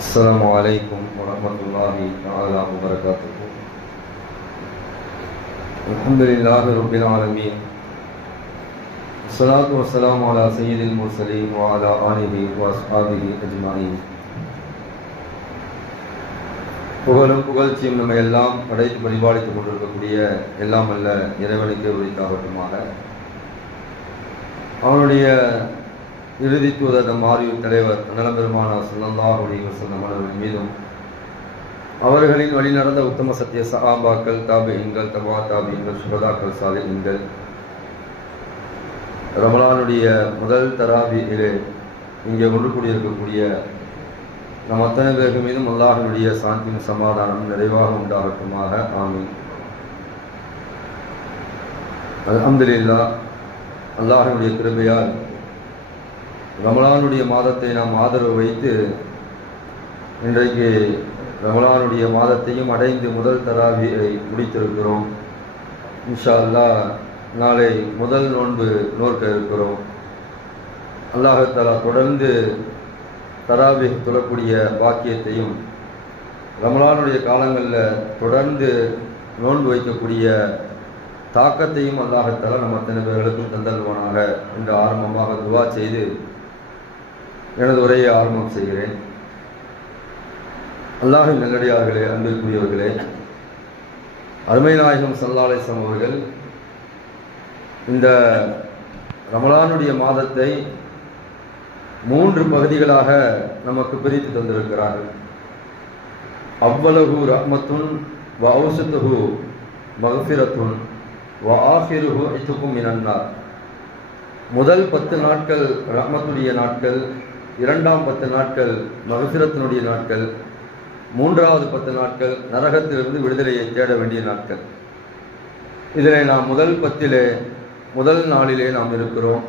السلام عليكم ورحمة الله تعالى وبركاته. الحمد لله رب العالمين، الصلاة والسلام على سيد المرسلين وعلى آله وأصحابه أجمعين. புகழும் புகழ்ச்சியும் நம்ம எல்லாம் படைத்து பரிபாலித்துக் கொண்டிருக்கக்கூடிய எல்லாம் அல்ல இறைவனுக்கு உரித்தாகட்டுமாக. அவனுடைய இறுதி தூதர் நம் ஆரியூர் தலைவர் நலம்பெருமானார் ஸல்லல்லாஹு அலைஹி வஸல்லம் அவர்கள் மீதும் அவர்களின் வழி நடந்த உத்தம சத்திய சஹாபாக்கள், தாபிஈன்கள், தபா தாபிஈன்கள், சுஹதாக்கள், சாலிஹீன்கள், ரமலானுடைய முதல் தராவியிலே இங்கே ஒன்று கூடியிருக்கக்கூடிய நம் அத்தனை பேருக்கு மீதும் அல்லாஹ்வுடைய சாந்தியும் சமாதானம் நிறைவாக உண்டாகட்டுமாக. ஆமீன். அல்ஹம்துலில்லாஹ், அல்லாஹ்வுடைய கிருபையால் ரமலானுடைய மாதத்தை நாம் ஆதரவு வைத்து இன்றைக்கு ரமலானுடைய மாதத்தையும் அடைந்து முதல் தராவியை முடித்திருக்கிறோம். இன்ஷா அல்லாஹ் நாளை முதல் நோன்பு நோக்க இருக்கிறோம். அல்லாஹ் தஆலா தொடர்ந்து தராவி தொழக்கூடிய பாக்கியத்தையும் ரமலானுடைய காலங்களில் தொடர்ந்து நோன்பு வைக்கக்கூடிய தாக்கத்தையும் அல்லாஹ் தஆலா நம்ம அத்தனை பேர்களுக்கும் தந்தல்வானாக என்று ஆரம்பமாக துவா செய்து எனது உரையை ஆரம்பம் செய்கிறேன். அல்லாஹ்வின் நல்லடியார்களே, அன்பிற்குரியவர்களே, அருமை நாயகம் ஸல்லல்லாஹு அலைஹி வஸல்லம் அவர்கள் இந்த ரமலானுடைய மாதத்தை 3 பகுதிகளாக நமக்கு பிரித்து தந்திருக்கிறார்கள். அவ்வலஹு ரஹ்மத்துன் வ அவ்ஸதுஹு மக்ஃபிரத்துன் வ ஆஹிருஹு இத்கும் மினன்னார். முதல் 10 நாட்கள் ரஹ்மத்துடைய நாட்கள், இரண்டாம் 10 நாட்கள் மக்ஃபிரத்தினுடைய நாட்கள், மூன்றாவது 10 நாட்கள் நரகத்திலிருந்து விடுதலையை தேட வேண்டிய நாட்கள். இதிலே நாம் முதல் 10 முதல் நாளிலே நாம் இருக்கிறோம்.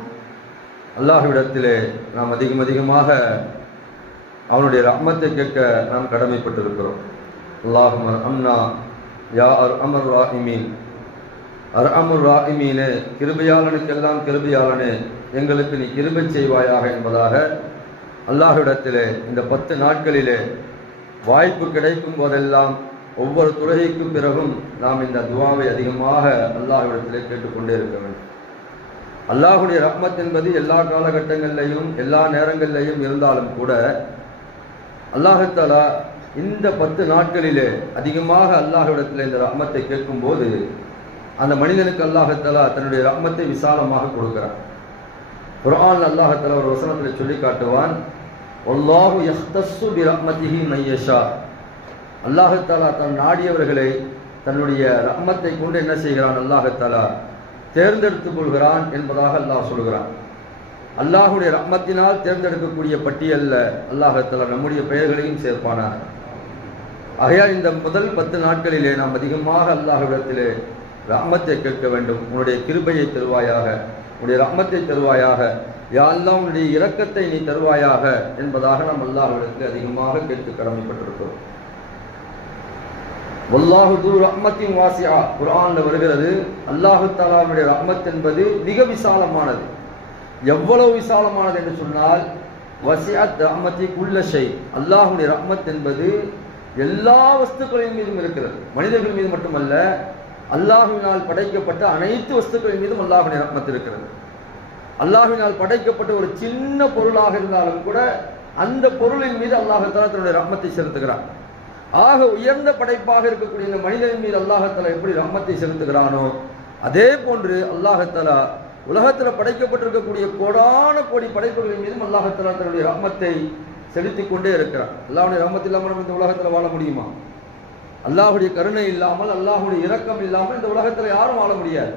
அல்லாஹ்விடத்திலே நாம் அதிகமாக அவனுடைய ரஹ்மத்தை கேட்க நாம் கடமைப்பட்டிருக்கிறோம். அல்லாஹும்ம அம்னா யா அர்ஹமர் ராஹிமீன், அர்ஹமுர் ராஹிமீனே, கிருபையாளனுக்கெல்லாம் கிருபையாளனே, எங்களுக்கு நீ கிருபை செய்வாயாக என்பதாக அல்லாஹ்விடத்திலே இந்த 10 நாட்களிலே வாய்ப்பு கிடைக்கும் போதெல்லாம் ஒவ்வொரு தொழுகைக்கும் பிறகும் நாம் இந்த துவாவை அதிகமாக அல்லாஹ்விடத்திலே கேட்டுக்கொண்டே இருக்க வேண்டும். அல்லாஹுடைய ரஹ்மத் என்பது எல்லா காலகட்டங்களிலையும் எல்லா நேரங்களிலையும் இருந்தாலும் கூட அல்லாஹ் தஆலா இந்த 10 நாட்களிலே அதிகமாக அல்லாஹ்விடத்தில் இந்த ரஹ்மத்தை கேட்கும் போது அந்த மனிதனுக்கு அல்லாஹ் தஆலா தன்னுடைய ரஹ்மத்தை விசாலமாக கொடுக்கிறான். குர்ஆன் அல்லாஹ் தஆலா ஒரு வசனத்தில் சொல்லி காட்டுவான், வல்லாஹு யஹ்தஸ்ஸு பிரஹ்மதிஹி மய்யஷா. அல்லாஹ் தஆலா தன் நாடியவர்களை தன்னுடைய ரஹ்மத்தை கொண்டு என்ன செய்கிறான், அல்லாஹ் தஆலா தேர்ந்தெடுத்துக் கொள்கிறான் என்பதாக அல்லாஹ் சொல்கிறான். அல்லாஹுடைய ரஹ்மத்தினால் தேர்ந்தெடுக்கக்கூடிய பட்டியல்ல அல்லாஹ் தஆலா நம்முடைய பெயர்களையும் சேர்ப்பானார். ஆகையால் இந்த முதல் 10 நாட்களிலே நாம் அதிகமாக அல்லாஹ்விடத்திலே ரஹ்மத்தை கேட்க வேண்டும். உன்னுடைய கிருபையை தருவாயாக, உன்னுடைய ரஹ்மத்தை தருவாயாக, யா அல்லாஹ் உன்னுடைய இரக்கத்தை நீ தருவாயாக என்பதாக நாம் அல்லாஹ்விடத்தில் அதிகமாக கேட்டு கடமைப்பட்டிருக்கிறோம். வல்லாஹு து ரஹ்மத்தின் வாசிஆ, குர்ஆன்ல வருகிறது, அல்லாஹ் தஆலாவுடைய ரஹ்மத் என்பது மிக விசாலமானது. எவ்வளவு விசாலமானது என்று சொன்னால், வசிஅத் ரஹ்மத்தி குல்ல ஷை, அல்லாஹ்வுடைய ரஹ்மத் என்பது எல்லா வஸ்துக்களின் மீதும் இருக்கிறது. மனிதர்கள் மீது மட்டுமல்ல, அல்லாஹ்வினால் படைக்கப்பட்ட அனைத்து வஸ்துக்களின் மீதும் அல்லாஹ்வுடைய ரஹ்மத் இருக்கிறது. அல்லாஹ்வினால் படைக்கப்பட்ட ஒரு சின்ன பொருளாக இருந்தாலும் கூட அந்த பொருளின் மீது அல்லாஹ் தஆலா தன்னுடைய ரஹ்மத்தை செலுத்துகிறான். ஆக உயர்ந்த படைப்பாக இருக்கக்கூடிய இந்த மனிதன் மீது அல்லாஹ் தஆலா எப்படி ரஹ்மத்தை செலுத்துகிறானோ அதே போன்று அல்லாஹ் தஆலா உலகத்தில் படைக்கப்பட்டிருக்கக்கூடிய கோடான கோடி படைப்புகளின் மீதும் அல்லாஹ் தஆலா தன்னுடைய ரஹ்மத்தை செலுத்திக் கொண்டே இருக்கிறான். அல்லாஹ்வுடைய ரஹ்மத் இல்லாமல் நம்ம இந்த உலகத்தில் வாழ முடியுமா? அல்லாஹ்வுடைய கருணை இல்லாமல், அல்லாஹ்வுடைய இரக்கம் இல்லாமல் இந்த உலகத்தில் யாரும் வாழ முடியாது.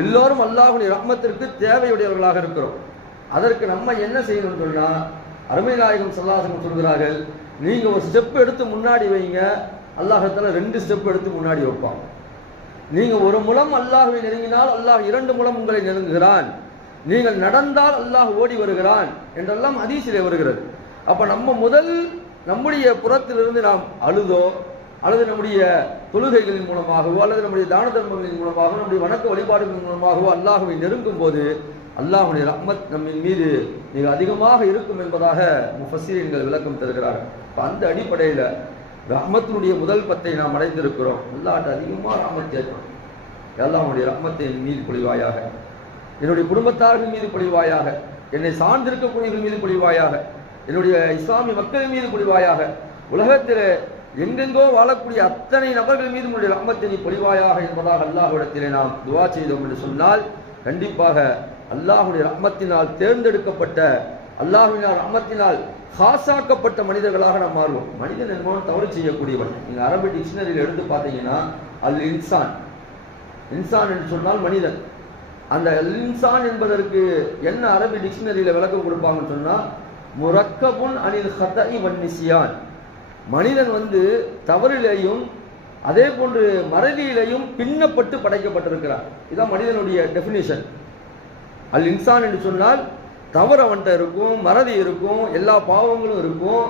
எல்லோரும் அல்லாஹ்வுடைய ரஹ்மத்திற்கு தேவையுடையவர்களாக இருக்கிறோம். அதற்கு நம்ம என்ன செய்யணும்னு சொன்னா, அருமை நாயகம் ஸல்லல்லாஹு அலைஹி வஸல்லம் சொல்கிறார்கள், நீங்க ஒரு ஸ்டெப் எடுத்து முன்னாடி வைங்க, அல்லாஹ் தஆலா 2 ஸ்டெப் எடுத்து முன்னாடி வைப்பான். நீங்க ஒரு முலம் அல்லாஹ்வை நெருங்கினால் அல்லாஹ் 2 முலம் உங்களை நெருங்குகிறான். நீங்கள் நடந்தால் அல்லாஹ் ஓடி வருகிறான் என்றெல்லாம் ஹதீஸிலே வருகிறது. அப்ப நம்ம முதல் நம்முடைய புறத்திலிருந்து நாம் அழுதோ அல்லது நம்முடைய தொழுகைகளின் மூலமாகவோ அல்லது நம்முடைய தான தர்மங்களின் மூலமாகவோ நம்முடைய வணக்க வழிபாடுகளின் மூலமாகவோ அல்லாஹ்வை நெருங்கும் போது அல்லாஹ்வுடைய ரஹ்மத் நம்மின் மீது மிக அதிகமாக இருக்கும் என்பதாக முஃபஸ்ஸிரீன்கள் விளக்கம் தருகிறார்கள். அந்த அடிப்படையில் ரஹ்மத்தினுடைய முதல் பத்தை நாம் அடைந்திருக்கிறோம். அல்லாஹ்ட்ட அதிகமாக ரஹ்மத் கேட்கிறோம். அல்லாஹ்வுடைய ரஹ்மத்தை என் மீது பொழிவாயாக, என்னுடைய குடும்பத்தார்கள் மீது பொழிவாயாக, என்னை சார்ந்திருக்கக்கூடியவர்கள் மீது பொழிவாயாக, என்னுடைய இஸ்லாமிய மக்கள் மீது பொழிவாயாக, உலகத்தில் எங்கெங்கோ வாழக்கூடிய அத்தனை நபர்கள் மீது உங்களுடைய ரஹ்மத்தை நீ பொழிவாயாக என்பதாக அல்லாஹ்விடத்திலே நாம் துஆ செய்தோம் என்று சொன்னால் கண்டிப்பாக அல்லாஹ்வுடைய ரஹ்மத்தினால் தேர்ந்தெடுக்கப்பட்ட, அல்லாஹ்வினால் ரஹ்மத்தினால் ஹாஸாக்கப்பட்ட மனிதர்களாக நாம் மாறுவோம். மனிதன் என்பவன் தவறு செய்யக்கூடியவன். நீங்கள் அரபி டிக்ஷனரியில் எடுத்து பார்த்தீங்கன்னா அல் இன்சான், இன்சான் என்று சொன்னால் மனிதன். அந்த அல் இன்சான் என்பதற்கு என்ன அரபி டிக்ஷனரியில் விளக்கம் கொடுப்பாங்கன்னு சொன்னால் முரக்கபுன் அனில் ஹதஇ வன் நிஸ்யான். மனிதன் தவறிலேயும் அதே போன்று மறதியிலையும் பின்னப்பட்டு படைக்கப்பட்டிருக்கிறார். இதுதான் மனிதனுடைய டெஃபினிஷன். அல் இன்சான் என்று சொன்னால் தவறு அவன்கிட்ட இருக்கும், மறதி இருக்கும், எல்லா பாவங்களும் இருக்கும்,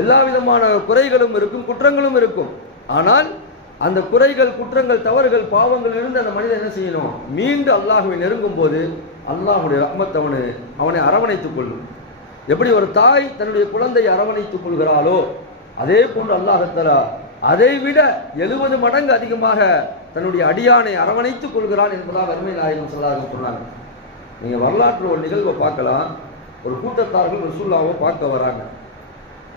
எல்லா விதமான குறைகளும் இருக்கும், குற்றங்களும் இருக்கும். ஆனால் அந்த குறைகள், குற்றங்கள், தவறுகள், பாவங்கள் இருந்து அந்த மனிதன் என்ன செய்யணும்? மீண்டு அல்லாஹ்வை நெருங்கும் போது அல்லாஹ்வுடைய ரஹ்மத் அவனை அரவணைத்துக் கொள்ளும். எப்படி ஒரு தாய் தன்னுடைய குழந்தையை அரவணைத்துக் கொள்கிறாளோ அதே போன்று அல்லாஹ் தஆலா அதை விட 70 மடங்கு அதிகமாக தன்னுடைய அடியானை அரவணைத்துக் கொள்கிறான் என்பதாக அருமை நாயகம் ஸல்லல்லாஹு அலைஹி வஸல்லம் சொன்னாங்க. நீங்க வரலாற்று ஒரு நிகழ்வை பார்க்கலாம். ஒரு கூட்டத்தார்கள் ரசூலுல்லாஹ்வை பார்க்க வராங்க.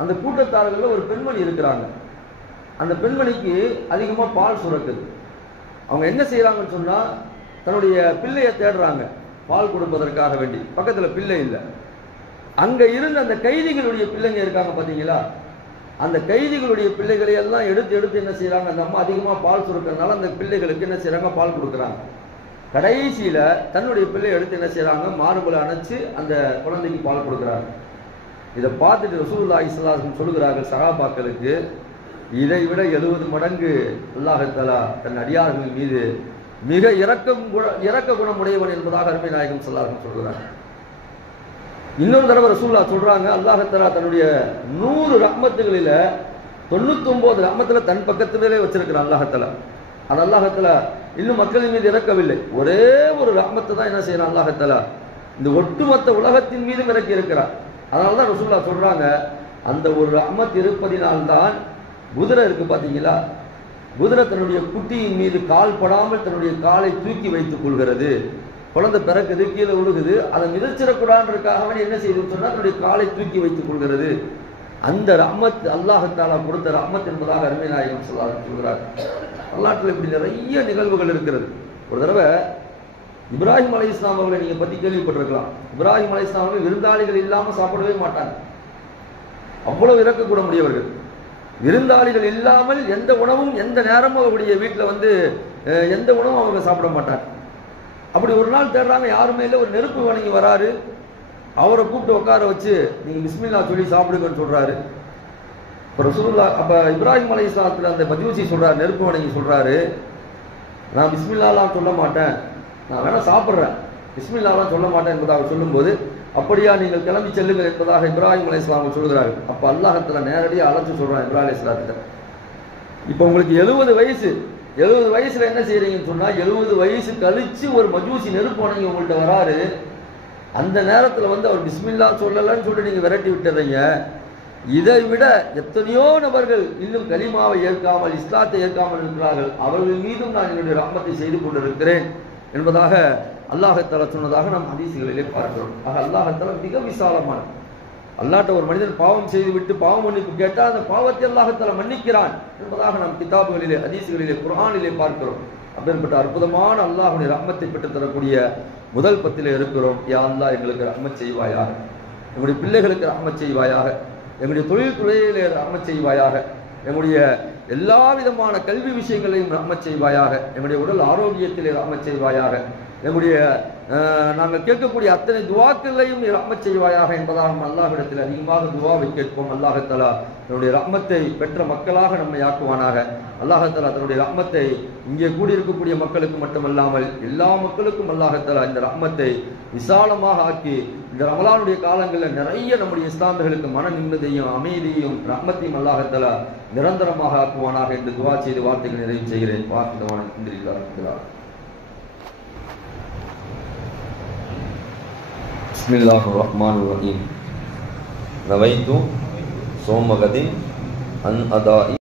அந்த கூட்டத்தார்கள் ஒரு பெண்மணி இருக்கிறாங்க. அந்த பெண்மணிக்கு அதிகமா பால் சுரக்குது. அவங்க என்ன செய்யறாங்கன்னு சொன்னா தன்னுடைய பிள்ளையை தேடுறாங்க பால் கொடுப்பதற்காக வேண்டி. பக்கத்துல பிள்ளை இல்லை. அங்க இருந்த அந்த கைதிகளுடைய பிள்ளைங்க இருக்காங்க பாத்தீங்களா, அந்த கைதிகளுடைய பிள்ளைகளை எல்லாம் எடுத்து என்ன செய்யறாங்க, அந்த அம்மா அதிகமா பால் சுரக்கிறதுனால அந்த பிள்ளைகளுக்கு என்ன செய்யறாங்க, பால் கொடுக்குறாங்க. கடைசியில தன்னுடைய பிள்ளை எடுத்து என்ன செய்யறாங்க, மார்புல அணைச்சு அந்த குழந்தைக்கு பால் கொடுக்குறாங்க. இதை பார்த்துட்டு ரசூலுல்லாஹி ஸல்லல்லாஹு அலைஹி வஸல்லம் சொல்லுகிறார்கள் சஹாபாக்களுக்கு, இதை விட 70 மடங்கு அல்லாஹ் தஆலா தன் அடியார்கள் மீது மிக இரக்க குணமுடையவன் என்பதாக அருமை நாயகம் ஸல்லல்லாஹு அலைஹி வஸல்லம் சொல்கிறார். இன்னொரு தடவை ரசூலுல்லாஹ் சொல்றாங்க, அல்லாஹ் தஆலா தன்னுடைய 100 ரஹ்மத்துகளில 99 ரஹ்மத்துல தன் பக்கத்திலே வச்சிருக்கிறான் அல்லாஹ் தஆலா. அது அல்லாஹ் தஆலா இன்னும் மக்களின் மீது இறக்கவில்லை. ஒரே ஒரு ரஹ்மத்தை தான் என்ன செய்யறான் அல்லாஹ் தஆலா இந்த ஒட்டுமொத்த உலகத்தின் மீதும் இறக்கி இருக்கிறார். அதனாலதான் ரசூலுல்லாஹ் சொல்றாங்க, அந்த ஒரு ரஹ்மத் இருப்பதினால்தான் குதிரை இருக்கு பாத்தீங்களா, குதிரை தன்னுடைய குட்டியின் மீது கால் படாமல் தன்னுடைய காலை தூக்கி வைத்துக் கொள்கிறது. குழந்தை பிறக்குது, கீழே விழுகுது, அதை மிதிச்சிடக்கூடாதுக்காக என்ன செய்யுதுன்னு சொன்னா தன்னுடைய காலை தூக்கி வைத்துக் கொள்கிறது. அந்த ரஹ்மத் அல்லாஹ் தஆலா கொடுத்த ரஹ்மத் என்பதாக அருமை நாயகம் ஸல்லல்லாஹு அலைஹி வஸல்லம் சொல்கிறார். வரலாற்றில் இப்படி நிறைய நிகழ்வுகள் இருக்கிறது. ஒரு தடவை இப்ராஹிம் அலைஹிஸ்ஸலாம் அவர்களை நீங்க பத்தி கேள்விப்பட்டிருக்கலாம். இப்ராஹிம் அலைஹிஸ்ஸலாம் அவர்கள் விருந்தாளிகள் இல்லாம சாப்பிடவே மாட்டாங்க. அவ்வளவு இறக்கக்கூட முடியவர்கள். விருந்தாளிகள் இல்லாமல் எந்த உணவும் எந்த நேரமும் அவருடைய வீட்டில் எந்த உணவும் அவங்க சாப்பிட மாட்டாங்க. அப்படி ஒரு நாள் தேடுறாங்க, யாருமே இல்லை. ஒரு நெருப்பு வணங்கி வராரு, அவரை கூப்பிட்டு உட்கார வச்சு நீங்க பிஸ்மில்லா சொல்லி சாப்பிடுங்கன்னு சொல்றாரு. அப்ப இப்ராஹிம் அலைஹிஸ்ஸலாத்துல அந்த மஜூசி சொல்றாரு, நெருப்பு வணங்கி சொல்றாரு, நான் பிஸ்மில்லாலாம் சொல்ல மாட்டேன், நான் வேணா சாப்பிட்றேன், பிஸ்மில்லாலாம் சொல்ல மாட்டேன் என்பதாக சொல்லும்போது, அப்படியா நீங்கள் கிளம்பி செல்லுங்கள் என்பதாக இப்ராஹிம் அலைஹிஸ்ஸலாம் சொல்கிறார்கள். அப்ப அல்லாஹ் தஆலா நேரடியாக அழைச்சு சொல்றான் இப்ராஹிம் அலைஹிஸ்ஸலாத்திட்ட, இப்ப உங்களுக்கு 70 வயசு, 70 வயசுல என்ன செய்யறீங்கன்னு சொன்னா 70 வயசு கழிச்சு ஒரு மஜூசி நெருப்பு வணங்கி உங்கள்கிட்ட வராரு. அந்த நேரத்தில் அவர் பிஸ்மில்லா சொல்லலன்னு சொல்லி நீங்க விரட்டி விட்டுறீங்க. இதை விட எத்தனையோ நபர்கள் இன்னும் கலிமாவை ஏற்காமல் இஸ்லாத்தை ஏற்காமல் இருக்கிறார்கள். அவர்கள் மீதும் நான் என்னுடைய ரஹ்மத்தை செய்து கொண்டிருக்கிறேன் என்பதாக அல்லாஹ் தஆலா சொன்னதாக நாம் ஹதீஸ்களிலே பார்க்கிறோம். ஆக அல்லாஹ் தஆலா மிக விசாலமான, அல்லாஹ்ட்ட ஒரு மனிதன் பாவம் செய்து விட்டு பாவ மன்னிப்பு கேட்டால் அந்த பாவத்தை அல்லாஹ் தஆலா மன்னிக்கிறான் என்பதாக நாம் கிதாபுகளிலே, ஹதீஸ்களிலே, குர்ஆனிலே பார்க்கிறோம். அப்பேற்பட்ட அற்புதமான அல்லாஹ்வுடைய ரஹ்மத்தை பெற்று தரக்கூடிய முதல் பத்திலே இருக்கிறோம். யா அல்லாஹ் எங்களுக்கு ரஹ்மத் செய்வாயாக, எங்களுடைய பிள்ளைகளுக்கு ரஹ்மத் செய்வாயாக, எங்களுடைய தொழில் துறையிலே ரஹ்மத் செய்வாயாக, எங்களுடைய எல்லா விதமான கல்வி விஷயங்களையும் ரஹ்மத் செய்வாயாக, எங்களுடைய உடல் ஆரோக்கியத்திலே ரஹ்மத் செய்வாயாக, எங்களுடைய நாங்கள் கேட்கக்கூடிய அத்தனை துவாக்களையும் ரஹ்மத் செய்வாயாக என்பதாக அல்லாஹ்விடத்தில் அதிகமாக துவாவை கேட்போம். அல்லாஹ் தஆலா தன்னுடைய ரஹ்மத்தை பெற்ற மக்களாக நம்மை ஆக்குவானாக. அல்லாஹ் தஆலா தன்னுடைய ரஹ்மத்தை இங்கே கூடியிருக்கக்கூடிய மக்களுக்கு மட்டுமல்லாமல் எல்லா மக்களுக்கும் அல்லாஹ் தஆலா இந்த ரஹ்மத்தை விசாலமாக ஆக்கி இந்த ரமலானுடைய காலங்களில் நிறைய நம்முடைய இஸ்லாமியர்களுக்கு மன நிம்மதியையும் அமைதியையும் ரஹ்மத்தையும் அல்லாஹ் தஆலா நிரந்தரமாக ஆக்குவானாக என்று துவா செய்து வார்த்தைகள் நிறைவு செய்கிறேன். வாக்குதவான பிஸ்மில்லாஹிர் ரஹ்மானிர் ரஹீம். நவைத்து சோமகதின் அன் அதாஇ